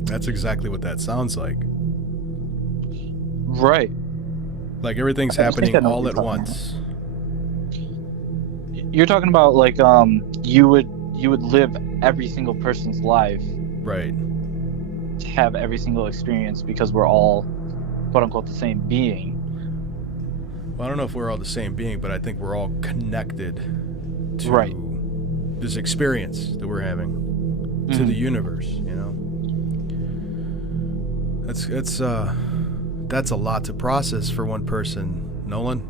That's exactly what that sounds like. Right. Like everything's I think happening I know all what at you're talking once. You're talking about like you would live every single person's life Right. to have every single experience because we're all quote unquote the same being. Well, I don't know if we're all the same being, but I think we're all connected to Right. this experience that we're having, to the universe, That's a lot to process for one person, Nolan.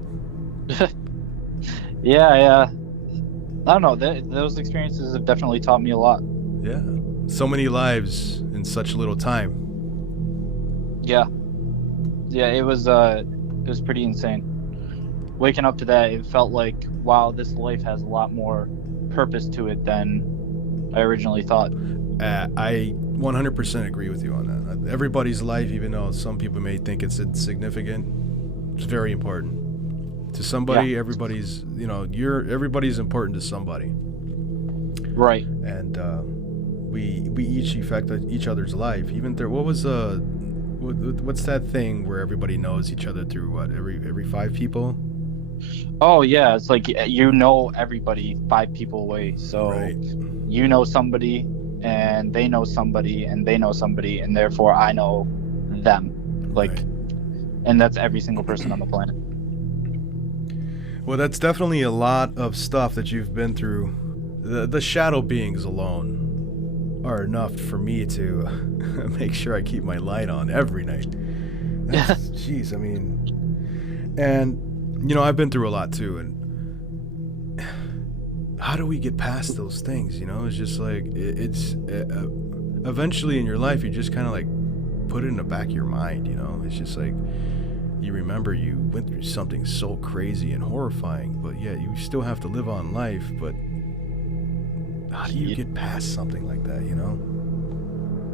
Yeah. I don't know. Those experiences have definitely taught me a lot. Yeah. So many lives in such little time. Yeah, it was pretty insane. Waking up to that, it felt like, wow, this life has a lot more purpose to it than I originally thought. I 100% agree with you on that. Everybody's life, even though some people may think it's insignificant, it's very important. To somebody, everybody's, everybody's important to somebody. Right. And we each affect each other's life. Even there, what's that thing where everybody knows each other through what, every 5 people? Oh yeah, it's like everybody 5 people away. So Right. you know somebody, and they know somebody, and they know somebody, and therefore I know them. Like, Right. and that's every single person on the planet. Well, that's definitely a lot of stuff that you've been through. The shadow beings alone are enough for me to make sure I keep my light on every night. Jeez, I mean, and I've been through a lot too, and how do we get past those things? It's just like it's eventually in your life you just kind of like put it in the back of your mind. It's just like you remember you went through something so crazy and horrifying, but yet you still have to live on life. But how do you get past something like that?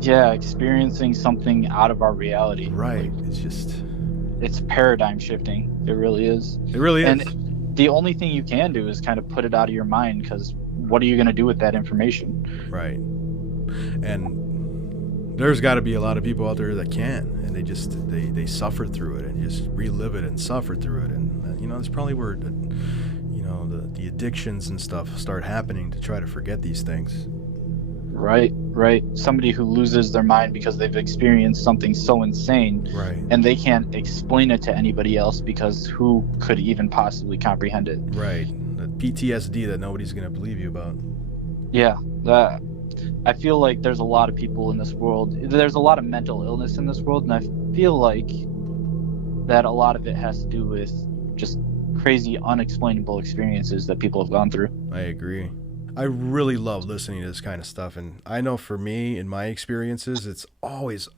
Yeah, experiencing something out of our reality. Right. Like, It's paradigm shifting. It really is. It really is. And the only thing you can do is kind of put it out of your mind, because what are you going to do with that information? Right. And there's got to be a lot of people out there that can, and they suffer through it and just relive it and suffer through it. And that's probably where the addictions and stuff start happening, to try to forget these things. Right. Somebody who loses their mind because they've experienced something so insane, Right. and they can't explain it to anybody else, because who could even possibly comprehend it? Right. The PTSD that nobody's gonna believe you about. Yeah, I feel like there's a lot of people in this world. There's a lot of mental illness in this world, and I feel like that a lot of it has to do with just crazy, unexplainable experiences that people have gone through. I agree. I really love listening to this kind of stuff, and I know for me, in my experiences, it always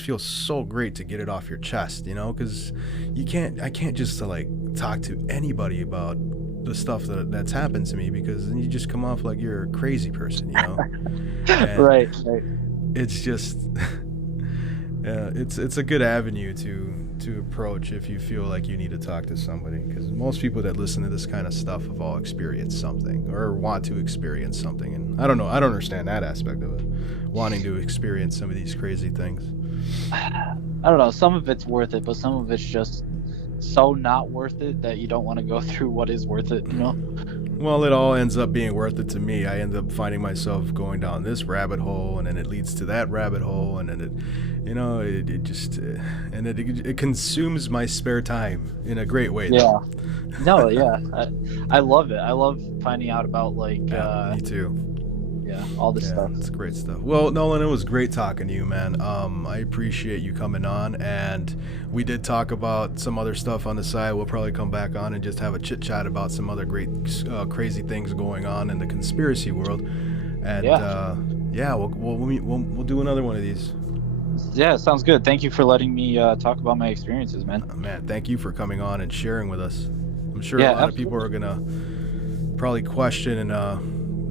feels so great to get it off your chest, because I can't just talk to anybody about the stuff that's happened to me, because then you just come off like you're a crazy person, And Right. It's just it's a good avenue to approach if you feel like you need to talk to somebody, because most people that listen to this kind of stuff have all experienced something or want to experience something, and I don't understand that aspect of it, wanting to experience some of these crazy things. I don't know, some of it's worth it, but some of it's just so not worth it that you don't want to go through what is worth it, Well, it all ends up being worth it to me. I end up finding myself going down this rabbit hole, and then it leads to that rabbit hole, and then it consumes my spare time in a great way. Yeah. No, yeah. I love it. I love finding out about Me too. all this stuff. It's great stuff. Well, Nolan, it was great talking to you, man. I appreciate you coming on, and we did talk about some other stuff on the side. We'll probably come back on and just have a chit chat about some other great, crazy things going on in the conspiracy world. And we'll do another one of these. Yeah, sounds good. Thank you for letting me talk about my experiences, man. Man, thank you for coming on and sharing with us. I'm sure Yeah, a lot of people are gonna probably question, and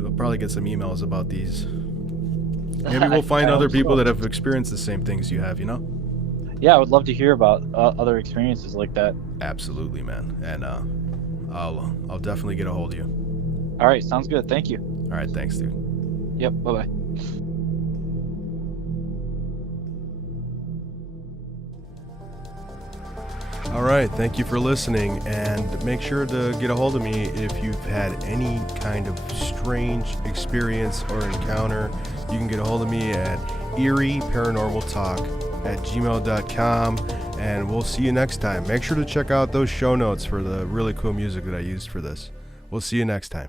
we'll probably get some emails about these. Maybe we'll find other people that have experienced the same things you have, Yeah, I would love to hear about other experiences like that. Absolutely, man. And I'll definitely get a hold of you. All right, sounds good. Thank you. All right, thanks, dude. Yep, bye-bye. All right, thank you for listening, and make sure to get a hold of me if you've had any kind of strange experience or encounter. You can get a hold of me at EERIE@gmail.com, and we'll see you next time. Make sure to check out those show notes for the really cool music that I used for this. We'll see you next time.